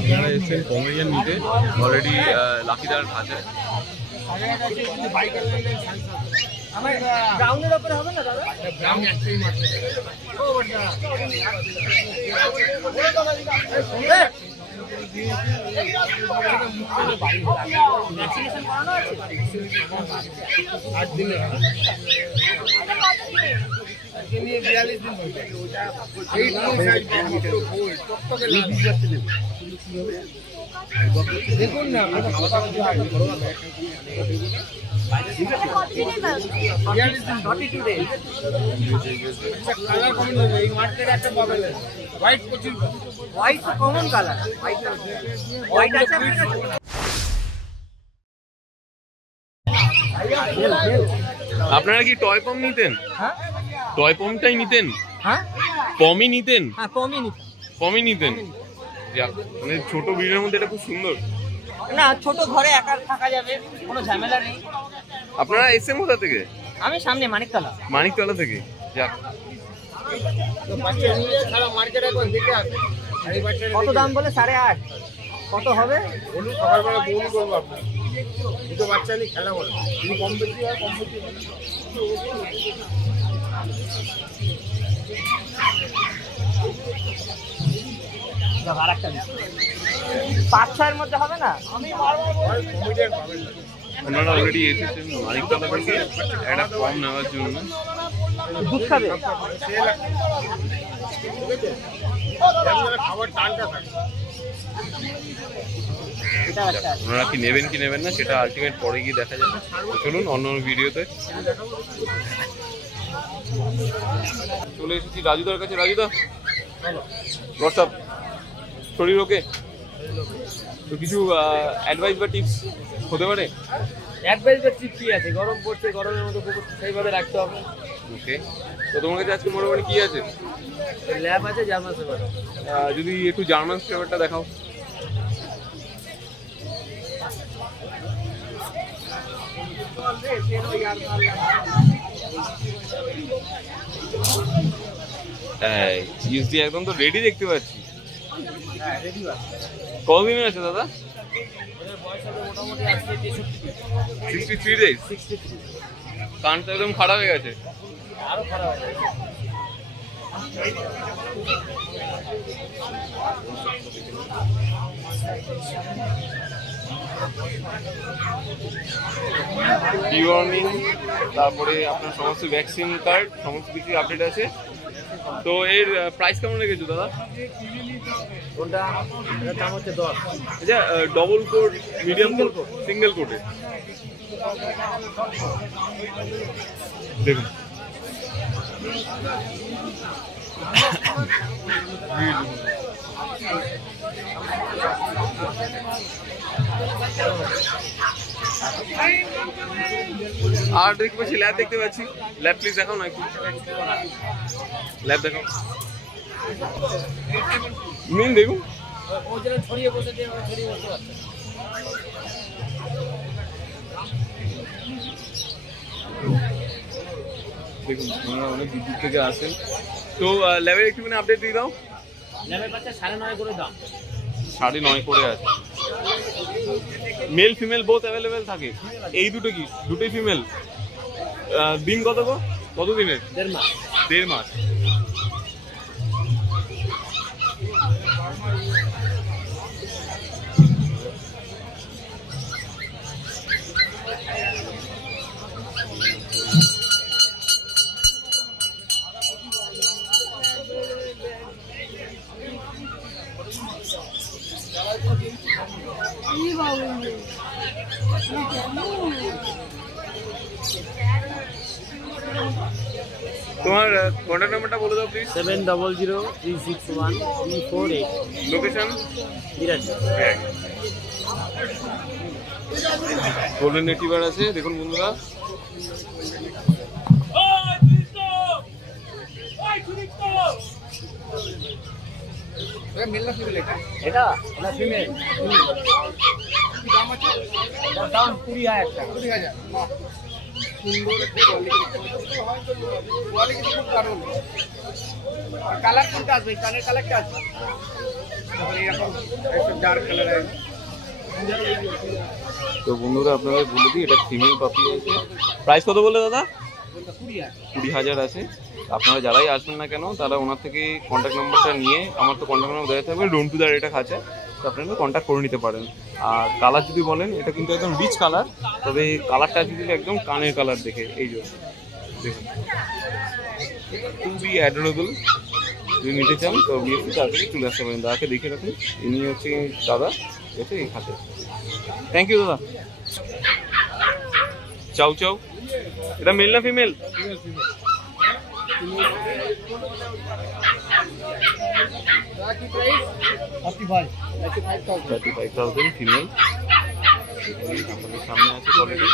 আপনারা এসেছেন পমেরিয়ান নিতে, অলরেডি লাকিদার আছে। আমার ব্রাউনের উপরে হবে না দাদা? ব্রাউন একটাই মাত্র। ও বড়া। ভ্যাকসিনেশন করানো আছে? 8 দিনে। আজকে 42 দিন হয়েছে। এই সাইজ পুরো গোল টকটকে লাল যাচ্ছে। দেখুন না আপনারা কি টয় পম নিতেন? হ্যাঁ টয় পমটাই নিতেন? হ্যাঁ পমই নিতেন? হ্যাঁ পমই নিতেন। পমই নিতেন, মানে ছোট ভিড়ের মধ্যে এটা খুব সুন্দর। না ছোট ঘরে একা থাকা যাবে, কোনো ঝামেলা নেই। আপনারা এসেছেন কোথা থেকে? আমি সামনে মানিকতলা। মানিকতলা থেকে। যাক, কত দাম বলে? 8.5। কত হবে? বলুন, সকালবেলা বউনি করবো আপনার। দুটো বাচ্চা নিয়ে খেলা করে, যদি কম বেশি হয় কম বেশি হবে। আরেকটা 5-6 মধ্যে হবে না? ওনারা অলরেডি এসেছেন মানিকতলা থেকে একটা ফর্ম নেওয়ার জন্য। দুধ খাবে? খাবার টানটা থাকে। ওনারা কি নেবেন কি নেবেন না সেটা আলটিমেট পরে গিয়ে দেখা যাবে। চলুন অন্য ভিডিওতে। চলে এসেছি রাজুদার কাছে। রাজুদা, হোয়াটসঅ্যাপ, শরীর ওকে? তো কিছু অ্যাডভাইস বা টিপস হতে পারে? অ্যাডভাইস বা টিপস কি আছে? গরম পড়ছে, গরমের মধ্যে কুকুর সেইভাবে রাখতে হবে। ওকে, তো তোমার কাছে আজকে মোটামুটি কি আছে? ল্যাব আছে, জার্মান শেফার্ড। যদি একটু জার্মান শেফার্ডটা দেখাও। ইউএসডি একদম তো রেডি দেখতে পাচ্ছি। কতদিনের আছে দাদা? 63 days। কানটা একদম খারাপ হয়ে গেছে। আরো খারাপ হয়ে গেছে। ডিওয়ার্মিং, তারপরে আপনার সমস্ত ভ্যাকসিন কার্ড, সমস্ত কিছু আপডেট আছে। তো এর প্রাইস কেমন রেখেছো দাদা? কোনটা? এর দাম হচ্ছে 10। আচ্ছা, double coat, medium coat, single কোটে দেখুন। আর দেখতে পাচ্ছি ল্যাব, দেখতে পাচ্ছি ল্যাব। প্লিজ দেখাও না একটু, ল্যাব দেখাও। মেন দেখুন, ও যেন ছড়িয়ে বসেছে, ছড়িয়ে বসতে পারছে। দেখুন আপনারা অনেক দূর থেকে আসেন। তো ল্যাবের একটুখানি আপডেট দিয়ে দাও। ল্যাবের বাচ্চা 9.5 করে দাম। 9.5 করে আছে। মেল ফিমেল বোথ অ্যাভেলেবেল থাকে? এই দুটো কি দুটোই ফিমেল? দিন কত গো? কত দিনের? 1.5 মাস। 1.5 মাস। তোমার কন্ট্যাক্ট নাম্বারটা বলে দাও please. 70036134 location Birati. Golden retriever আছে, দেখুন বন্ধুরা। এটা এটা ফিমেল। দাম 20,000 টাকা। 20,000। সুন্দর কোয়ালিটি খুব দারুণ। কালার কোনটা আসবে? কানের কালারটা আছে। ডার্ক কালার আছে। তো বন্ধুরা আপনাদের বলে দিই, এটা ফিমেল পাপি আছে। প্রাইস কত বললে দাদা? 20,000 আছে। আপনারা যারাই আসবেন না কেন তারা ওনার থেকে কন্ট্যাক্ট নাম্বারটা নিয়ে, আমার তো কন্ট্যাক্ট নাম্বার দেওয়া থাকবে, রুম টু দ্য এটা আছে, তো আপনারা কন্ট্যাক্ট করে নিতে পারেন। আর কালার যদি বলেন, এটা কিন্তু একদম রিচ কালার, তবে কালারটা যদি একদম কানের কালার দেখে, এই যে দেখুন খুবই অ্যাডোরেবল। যদি নিতে চান তো বিএসসি তাড়াতাড়ি চলে আসতে পারেন। দাদাকে দেখে রাখুন, ইনি হচ্ছে দাদা, এসে এই খাতে। থ্যাংক ইউ দাদা। চাও চাও, এটা মেল না ফিমেল? কি প্রাইস? 35,000 ফিমেল। আমাদের সামনে আছে কোয়ালিটি।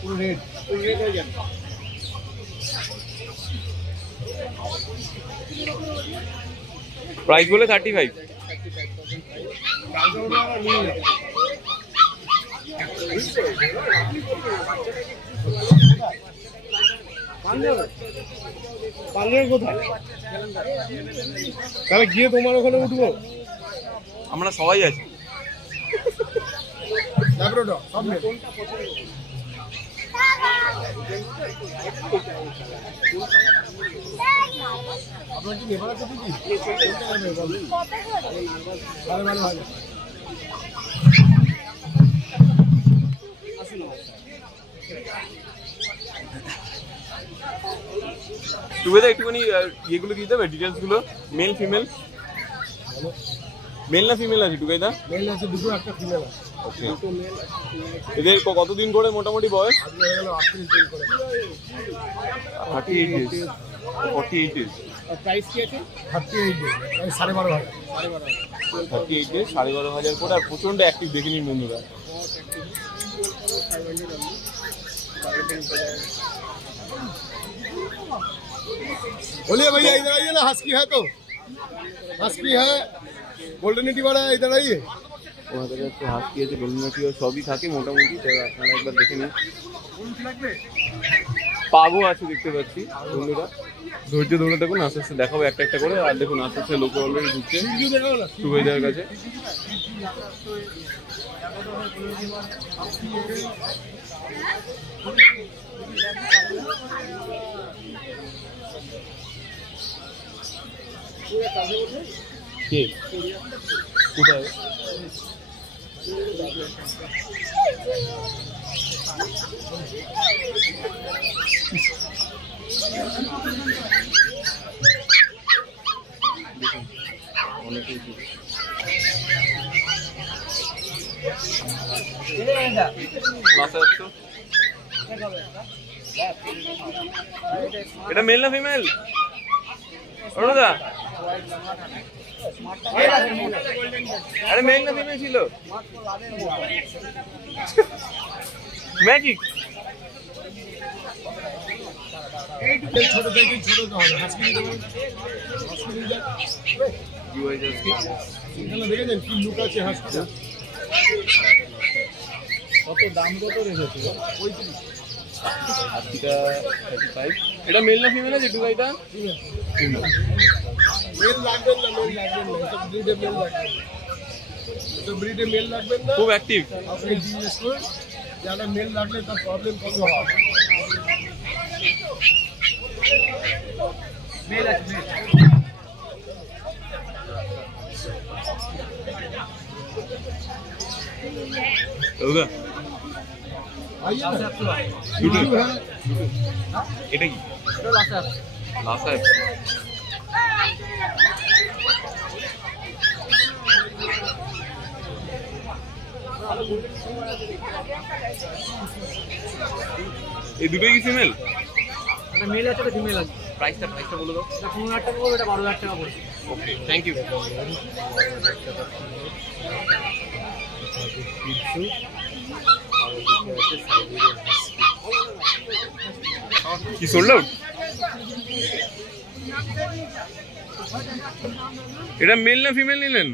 পুরো রেড হয়ে যাবে। প্রাইস বলে 35। তাহলে গিয়ে তোমার ওখানে উঠবো, আমরা সবাই আছি। আপনার কি নেপাল আছে কি? ভালো ভালো ভালো। টুবেদা একটুখানি ইয়েগুলো দিয়ে দেবে, ডিটেলসগুলো, মেল ফিমেল। মেল না ফিমেল আছে টুকাইদা? মেল আছে দুটো, একটা ফিমেল আছে। ওকে। এদের কতদিন করে মোটামুটি বয়স? আজকে হয়ে গেল 38 দিন করে। 38 ডেজ। 48 ডেজ। আর প্রাইস কি আছে? 38 দিন, 12,500। 38 ডেজ, 12,500 করে। আর প্রচন্ড অ্যাক্টিভ দেখে নিন বন্ধুরা। बोलिए भैया इधर आइए ना, हस्की है तो हस्की है, गोल्डन टिवाड़ा है, इधर आइए। ওনাদের কাছে হাস্কি আছে, বেলুনাটি সবই থাকে মোটামুটি। তো আপনারা একবার দেখে নিন। পাগও আছে দেখতে পাচ্ছি বন্ধুরা। ধৈর্য ধরে দেখুন, আস্তে আস্তে দেখাবো একটা একটা করে। আর দেখুন আস্তে আস্তে লোকে অলরেডি ঢুকছে টুবেদার কাছে। কে কোথায়? অনেকেই এটা মেল না ফিমেল? অনুদা আরে মেল না ফিমেল ছিল? ম্যাজিক। ছোট থেকে ছোট তো হবে, হাস্কি দেখেছেন কি লুক আছে হাস্কি। কত দাম কত রেখেছে? 35। হাস্কিটা 35। এটা মেল না ফিমেল আছে টুকাইটা? মেল লাগবেন না, মেল লাগবেন না, এটা ব্রিডে মেল লাগবে, এটা ব্রিডে মেল লাগবেন না। খুব অ্যাক্টিভ। আপনি জিজ্ঞেস করুন যারা মেল লাগলে তার প্রবলেম কত হবে। মেল আছে মেল। ওগা आइए ना, দুটো दुटू है। এটা কি? এটা লাসা আছে। লাসা এই দুটোই কি ফিমেল? এটা মেল আছে, এটা ফিমেল আছে। প্রাইসটা বলে দাও। এটা 15,000 টাকা পড়বে, এটা 12,000 টাকা পড়বে। ওকে, থ্যাংক ইউ। কি সোল্ড আউট? এটা মেল না ফিমেল নিলেন?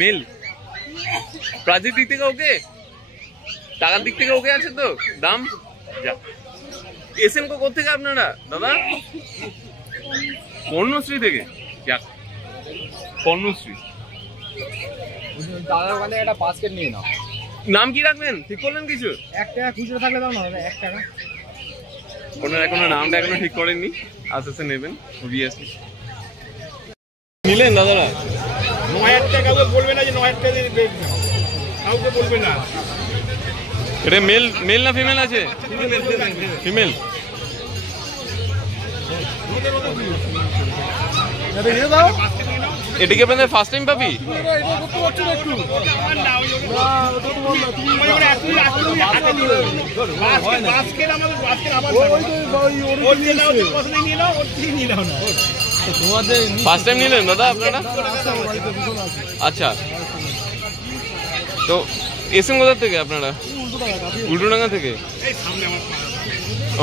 মেল। প্রাইজের দিক থেকে ওকে, টাকার দিক থেকে ওকে আছে তো দাম? যা এসেন কোথেকে আপনারা দাদা? কর্ণশ্রী থেকে। যাক কর্ণশ্রী। দাদার ওখানে একটা বাস্কেট নিয়ে নাও। নাম কি রাখবেন ঠিক করলেন কিছু? 1 টাকা খুচরো থাকলে দাও না দাদা, 1 টাকা। ওনার এখনো নামটা এখনো ঠিক করেননি, আস্তে আস্তে নেবেন অবভিয়াসলি। নিলেন দাদারা? 9000 টাকা বলবে না যে 9000 টাকা দিয়ে কাউকে বলবে না। এটা মেল মেল না ফিমেল আছে? ফিমেল। এটা কি আপনাদের ফার্স্ট টাইম পাবি? ফার্স্ট টাইম নিলেন দাদা আপনারা? আচ্ছা, তো এসেন কোথা থেকে আপনারা? উল্টোডাঙ্গা থেকে।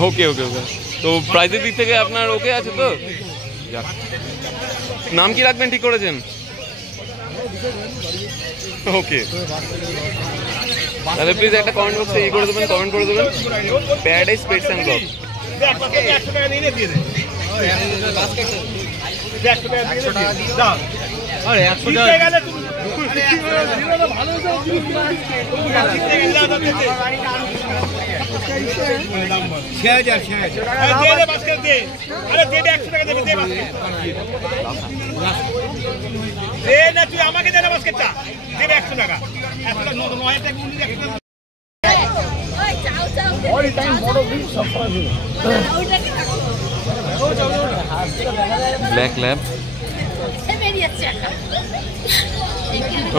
ওকে ওকে ওকে। তো প্রাইজের দিক থেকে আপনার ওকে আছে তো? যাক, নাম কি রাখবেন ঠিক করেছেন? ওকে, তাহলে প্লিজ একটা কমেন্ট বক্সে করে দেবেন, কমেন্ট করে দেবেন প্যারাডাইস পেটস অ্যান্ড ব্লগ। আমাকে দেবে বাস্কেটটা, দেবে 100 টাকা। 9,000 টাকা ব্ল্যাক ল্যাব।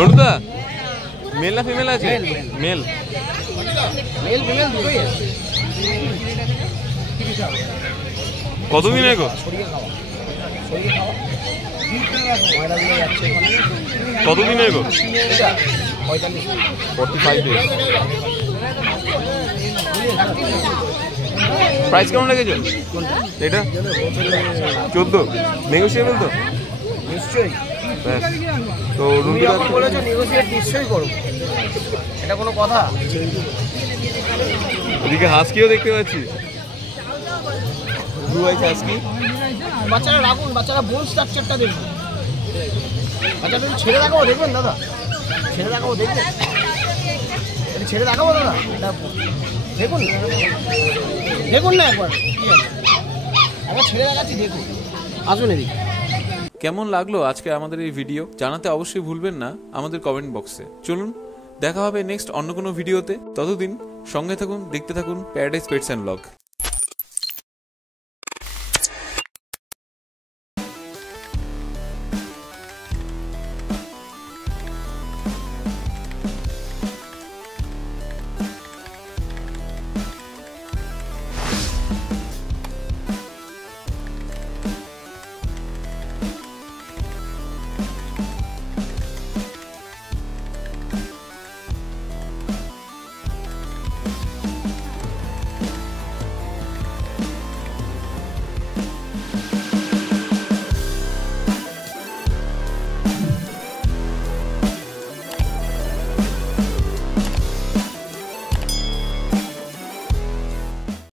অনুদা মেল না ফিমেল আছে? মেল। মেল ফিমেল দুটোই আছে। কত দিন এগো? কতদিন এগো? 45 ডেজ। প্রাইস কেমন লেগেছে এটা? 14 নেগোশিয়েবল তো? নিশ্চয়ই। ব্যাস, তো তুমি যখন বলেছো নেগোশিয়েট নিশ্চয়ই করব, এটা কোনো কথা? ওদিকে হাস্কিও দেখতে পাচ্ছি, ব্লু আইস হাস্কি। বাচ্চারা রাখুন, বাচ্চারা বোন স্ট্রাকচারটা দেখুন। বাচ্চাটা ছেড়ে দেখাবো, দেখবেন দাদা? ছেড়ে দেখাবো, দেখবেন? এটা ছেড়ে দেখাবো দাদা? এটা দেখুন, দেখুন না একবার, কি আছে একবার ছেড়ে দেখাচ্ছি, দেখুন। আসুন এদিকে। কেমন লাগলো আজকে আমাদের এই ভিডিও জানাতে অবশ্যই ভুলবেন না আমাদের কমেন্ট বক্সে। চলুন দেখা হবে নেক্সট অন্য কোনো ভিডিওতে, ততদিন সঙ্গে থাকুন, দেখতে থাকুন প্যারাডাইস পেটস অ্যান্ড ব্লগ।